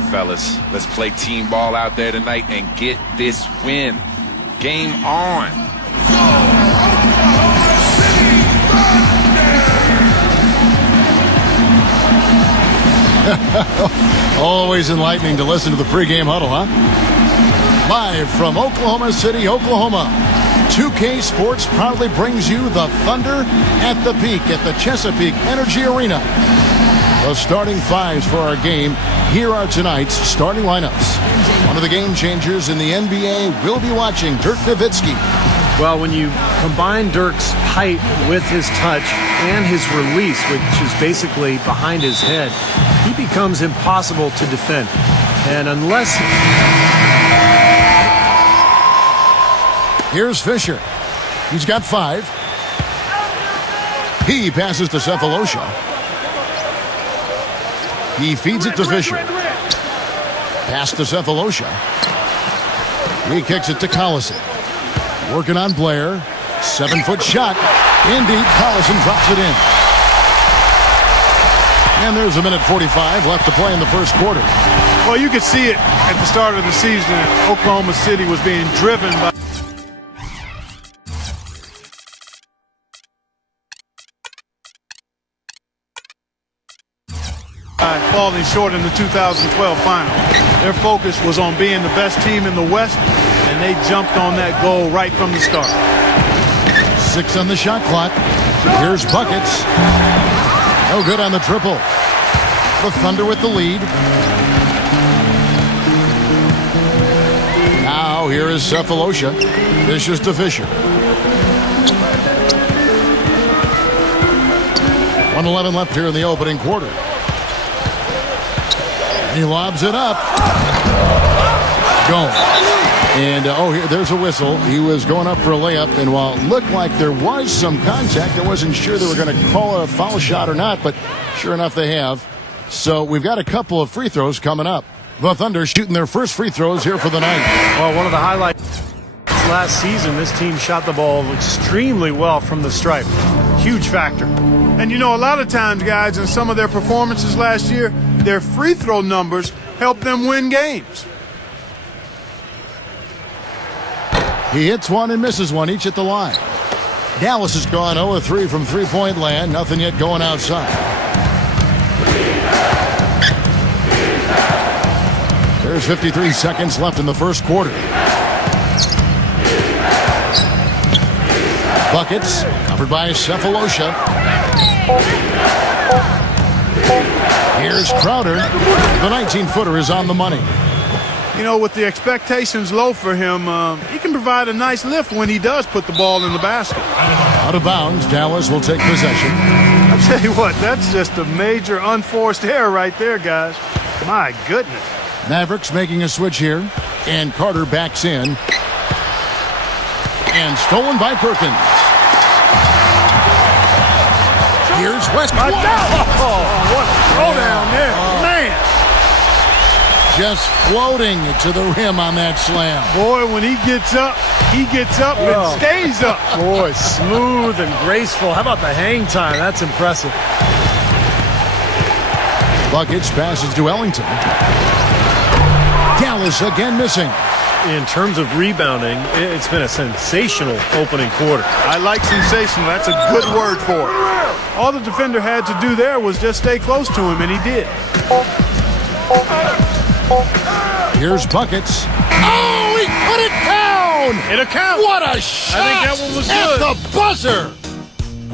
right, fellas. Let's play team ball out there tonight and get this win. Game on. Always enlightening to listen to the pregame huddle, huh? Live from Oklahoma City, Oklahoma, 2K Sports proudly brings you the Thunder at the peak at the Chesapeake Energy Arena. The starting fives for our game. Here are tonight's starting lineups. One of the game changers in the NBA will be watching, Dirk Nowitzki. Well, when you combine Dirk's height with his touch and his release, which is basically behind his head, he becomes impossible to defend. And unless... Here's Fisher. He's got 5. He passes to Cephalosha. He feeds it to Fisher. Pass to Cephalosha. He kicks it to Collison. Working on Blair. 7-foot shot. Indeed, Collison drops it in. And there's a minute 45 left to play in the first quarter. Well, you could see it at the start of the season. Oklahoma City was being driven by falling short in the 2012 final. Their focus was on being the best team in the West, and they jumped on that goal right from the start. 6 on the shot clock. Here's buckets. No good on the triple. The Thunder with the lead. Now here is Cephalosha. Dishes to Fisher. 1:11 left here in the opening quarter. He lobs it up. Gone. And, there's a whistle. He was going up for a layup, and while it looked like there was some contact, I wasn't sure they were going to call a foul shot or not, but sure enough they have. So we've got a couple of free throws coming up. The Thunder shooting their first free throws here for the night. Well, one of the highlights last season, this team shot the ball extremely well from the stripe. Huge factor. And, a lot of times, guys, in some of their performances last year, their free throw numbers help them win games. He hits one and misses one, each at the line. Dallas has gone 0-3 from three-point land. Nothing yet going outside. There's 53 seconds left in the first quarter. Buckets, covered by Cephalosha. Here's Crowder. The 19-footer is on the money. With the expectations low for him, he can provide a nice lift when he does put the ball in the basket. Out of bounds, Dallas will take possession. I'll tell you what, that's just a major unforced error right there, guys. My goodness. Mavericks making a switch here, and Carter backs in. And stolen by Perkins. Here's Westbrook. What a throw down there. Man. Just floating to the rim on that slam. Boy, when he gets up and stays up. Boy, smooth and graceful. How about the hang time? That's impressive. Buckets passes to Ellington. Dallas again missing. In terms of rebounding, it's been a sensational opening quarter. I like sensational. That's a good word for it. All the defender had to do there was just stay close to him, and he did. Here's Buckets. Oh, he put it down! It'll count. What a shot! I think that one was good. At the buzzer!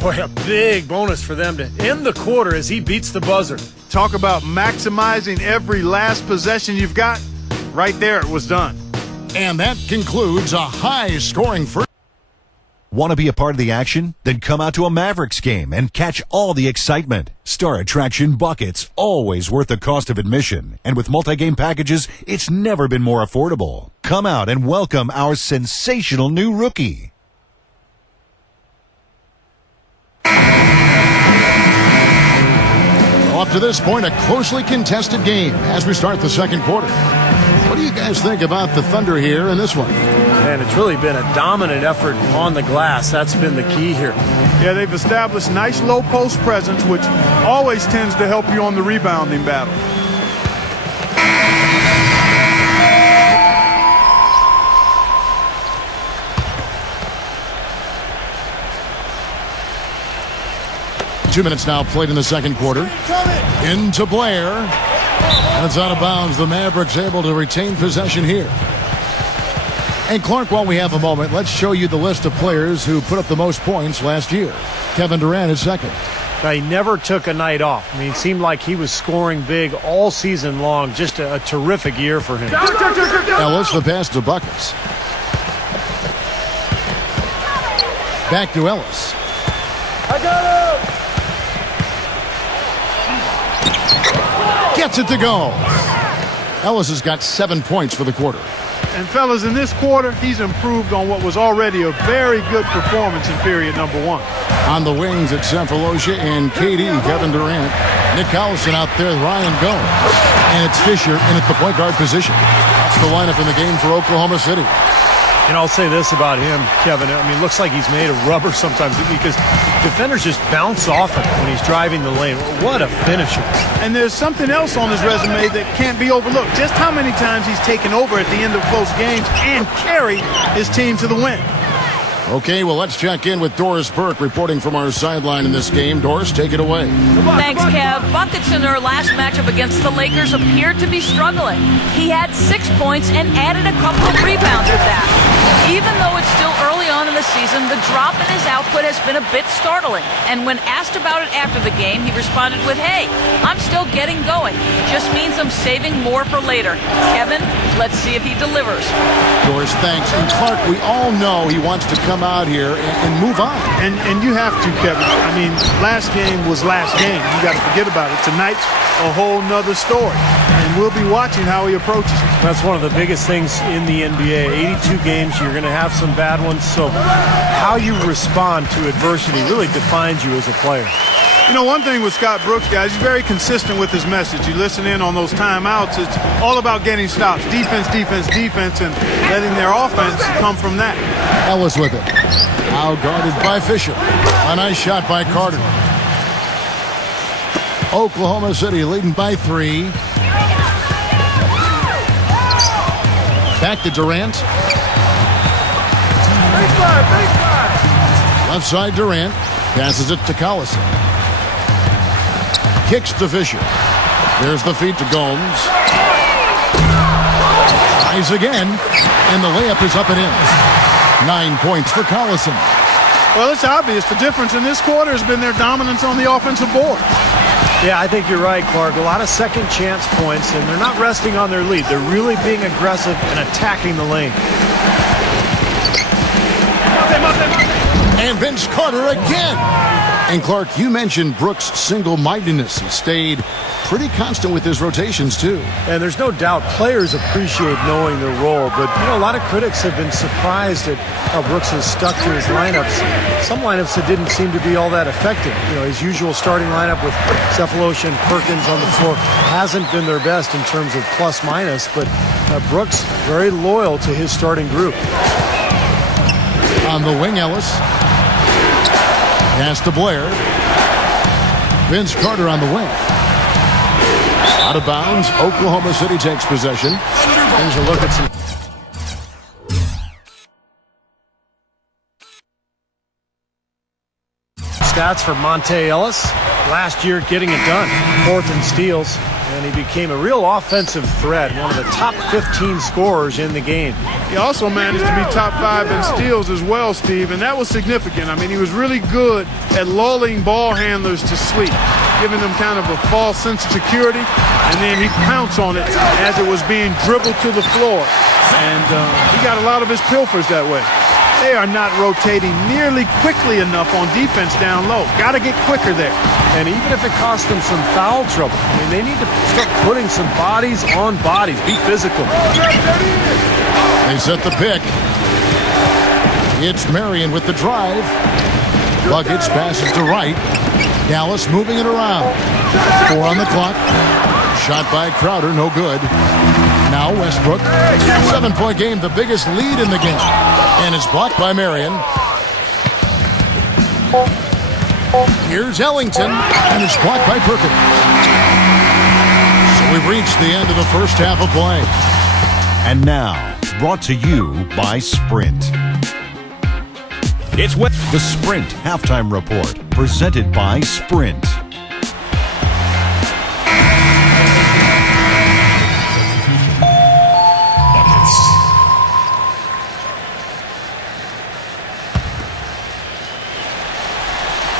Boy, a big bonus for them to end the quarter as he beats the buzzer. Talk about maximizing every last possession you've got. Right there, it was done. And that concludes a high-scoring first. Want to be a part of the action? Then come out to a Mavericks game and catch all the excitement. Star Attraction Buckets, always worth the cost of admission. And with multi-game packages, it's never been more affordable. Come out and welcome our sensational new rookie. Well, up to this point, a closely contested game as we start the second quarter. What do you guys think about the Thunder here in this one? Man, it's really been a dominant effort on the glass. That's been the key here. Yeah, they've established nice low post presence, which always tends to help you on the rebounding battle. 2 minutes now played in the second quarter. Into Blair. And it's out of bounds. The Mavericks able to retain possession here. And Clark, while we have a moment, let's show you the list of players who put up the most points last year. Kevin Durant is second. He never took a night off. I mean, it seemed like he was scoring big all season long. Just a terrific year for him. Ellis, the pass to Buckets. Back to Ellis. I got him! Gets it to go. Ellis has got 7 points for the quarter. And fellas, in this quarter, he's improved on what was already a very good performance in period number 1. On the wings, it's Cephalosha and KD, Kevin Durant. Nick Collison out there, Ryan Gomes. And it's Fisher in at the point guard position. That's the lineup in the game for Oklahoma City. And I'll say this about him, Kevin. I mean, it looks like he's made of rubber sometimes because defenders just bounce off him when he's driving the lane. What a finisher. And there's something else on his resume that can't be overlooked. Just how many times he's taken over at the end of close games and carried his team to the win. Okay, well, let's check in with Doris Burke reporting from our sideline in this game. Doris, take it away. Thanks, Kev. Buckets in their last matchup against the Lakers appeared to be struggling. He had 6 points and added a couple of rebounds with that. Even though it's still early on in the season, the drop in his output has been a bit startling. And when asked about it after the game, he responded with, "Hey, I'm still getting going. Just means I'm saving more for later." Kevin, let's see if he delivers. Doris, thanks. And Clark, we all know he wants to come out here and move on. And you have to, Kevin. I mean, last game was last game. You got to forget about it. Tonight's a whole nother story. And we'll be watching how he approaches it. That's one of the biggest things in the NBA. 82 games, you're going to have some bad ones. So how you respond to adversity really defines you as a player. You know, one thing with Scott Brooks, guys, he's very consistent with his message. You listen in on those timeouts, it's all about getting stops. Defense, defense, defense, and letting their offense come from that. Ellis with it. Now guarded by Fisher. A nice shot by Carter. Oklahoma City leading by 3. Back to Durant. Left side Durant. Passes it to Collison. Kicks to Fisher. There's the feed to Gomes. Tries again. And the layup is up and in. 9 points for Collison. Well, it's obvious. The difference in this quarter has been their dominance on the offensive board. Yeah, I think you're right, Clark. A lot of second chance points, and they're not resting on their lead. They're really being aggressive and attacking the lane. And Vince Carter again. And Clark, you mentioned Brooks' single-mindedness. He stayed pretty constant with his rotations, too. And there's no doubt players appreciate knowing their role, but you know, a lot of critics have been surprised at how Brooks has stuck to his lineups. Some lineups that didn't seem to be all that effective. You know, his usual starting lineup with Cephalosha and Perkins on the floor hasn't been their best in terms of plus-minus, but Brooks very loyal to his starting group. On the wing, Ellis. Pass to Blair. Vince Carter on the wing. Out of bounds. Oklahoma City takes possession. Here's a look at some stats for Monte Ellis. Last year getting it done. 4th in steals. And he became a real offensive threat. One of the top 15 scorers in the game. He also managed to be top 5 in steals as well, Steve, and that was significant. I mean, he was really good at lulling ball handlers to sleep, giving them kind of a false sense of security, and then he'd pounce on it as it was being dribbled to the floor. And he got a lot of his pilfers that way. They are not rotating nearly quickly enough on defense down low. Got to get quicker there. And even if it costs them some foul trouble, I mean, they need to start putting some bodies on bodies. Be physical. They set the pick. It's Marion with the drive. Buckets passes to right. Dallas moving it around. 4 on the clock. Shot by Crowder, no good. Now Westbrook. 7-point game, the biggest lead in the game. And it's blocked by Marion. Here's Ellington, and it's blocked by Perkins. So we've reached the end of the first half of play. And now, brought to you by Sprint. It's the Sprint Halftime Report, presented by Sprint.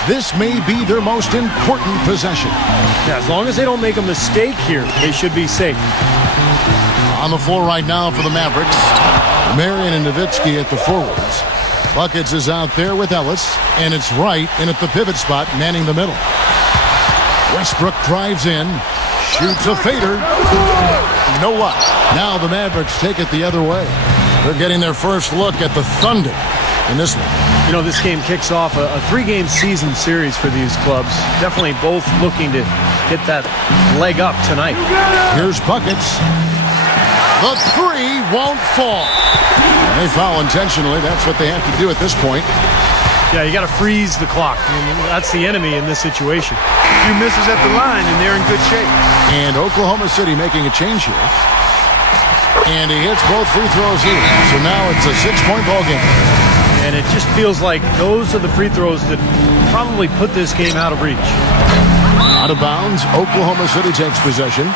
This may be their most important possession. Yeah, as long as they don't make a mistake here, they should be safe. On the floor right now for the Mavericks, Marion and Nowitzki at the forwards. Buckets is out there with Ellis, and it's Wright in at the pivot spot, manning the middle. Westbrook drives in, shoots a fader. You know what? Now the Mavericks take it the other way. They're getting their first look at the Thunder in this one. You know, this game kicks off a 3-game season series for these clubs. Definitely both looking to get that leg up tonight. Here's Buckets. The three won't fall. They foul intentionally. That's what they have to do at this point. Yeah, you got to freeze the clock. I mean, that's the enemy in this situation. A few misses at the line, and they're in good shape. And Oklahoma City making a change here. And he hits both free throws here. So now it's a 6-point ball game. And it just feels like those are the free throws that probably put this game out of reach. Out of bounds, Oklahoma City takes possession.